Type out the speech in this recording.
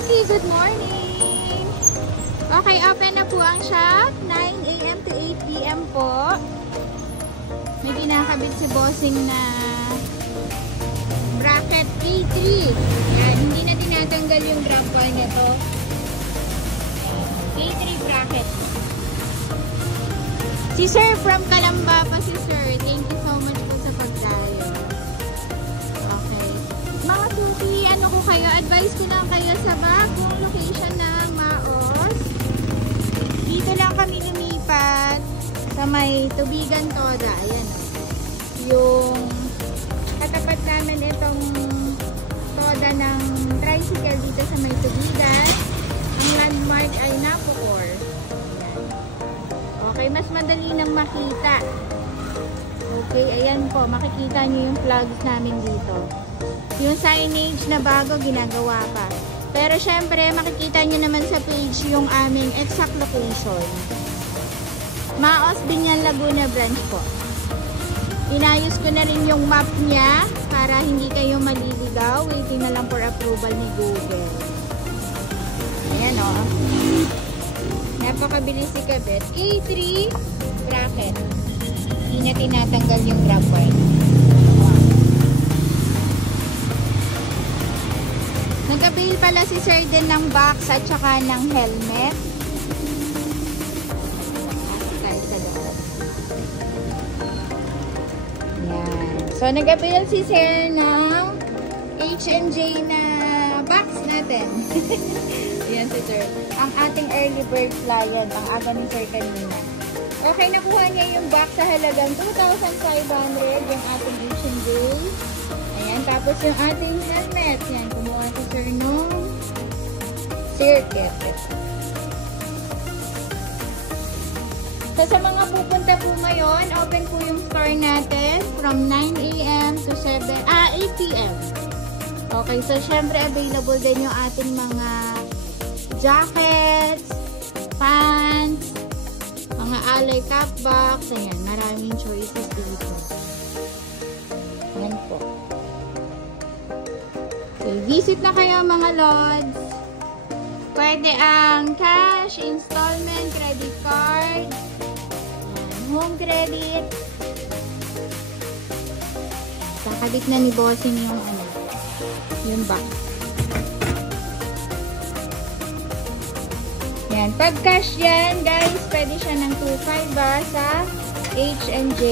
Suki, good morning! Okay, open na po ang shop. 9 AM to 8 PM po. May kinakabit si Bossing na bracket K3. Yan, hindi na tinatanggal yung drop wire nito. K3 bracket. Si Sir from Calamba pa si Sir. Thank you so much po sa pagdayo. Okay. Mga Suki, ano ko kayo? Advice ko lang kayo sa bagong location ng Maos. Dito lang kami lumipat sa may Tubigan Toda. Ayan. Yung katapat namin itong Toda ng tricycle dito sa may Tubigan. Ang landmark ay Napocor. Okay, mas madali nang makita. Okay, ayan po. Makikita nyo yung flags namin dito. Yung signage na bago, ginagawa pa. Pero syempre, makikita nyo naman sa page yung aming exact location. Maos, Binyan, Laguna branch po. Inayos ko na rin yung map niya para hindi kayo maliligaw. Waiting na lang for approval ni Google. Ayan o. Napakabilis si Kabit. K3 bracket. Hindi na tinatanggal yung drop wire. Nag-avail pala si Sir din ng box at saka ng helmet. Yan. So, nag-avail si Sir ng H&J na box natin. Yan si Sir. Ang ating early bird client. Ang aga ni Sir kanina. Okay, nakuha niya yung box sa halagang 2,500. Yung ating H&J. Ayan. Tapos yung ating helmet. Yan. Kumuha si Sir nung circuit. So, sa mga pupunta po ngayon, open po yung store natin from 9 AM to 8 PM. Okay. So, syempre available din yung ating mga jackets, pants, mga alay cap box. Ayan. Maraming choices dito. Ayan po. Okay, visit na kayo mga lods. Pwede ang cash, installment, credit card, home credit. Kakabit na ni Bossing yung box. Yan, pag cash yan guys, pwede siya ng 2.5 sa H&J.